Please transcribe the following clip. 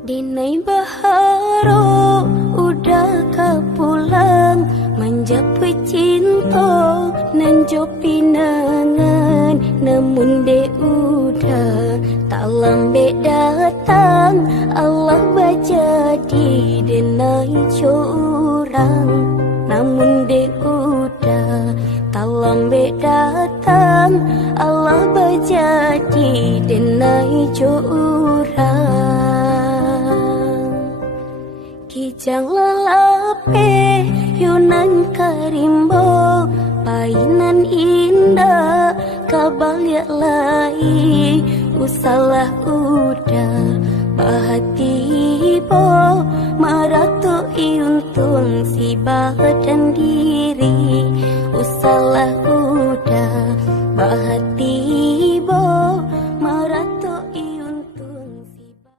Dinai baharo udah kapulang manjapi cinta nanjo pinangan namun de udah tak lambe datang Allah bajadi dinai curang namun de udah tak lambe datang Allah bajadi dinai curang. Kijang lalape yunan karimbo painan indah kabalya lai usalah udah bahati bo maratu iuntung si badan di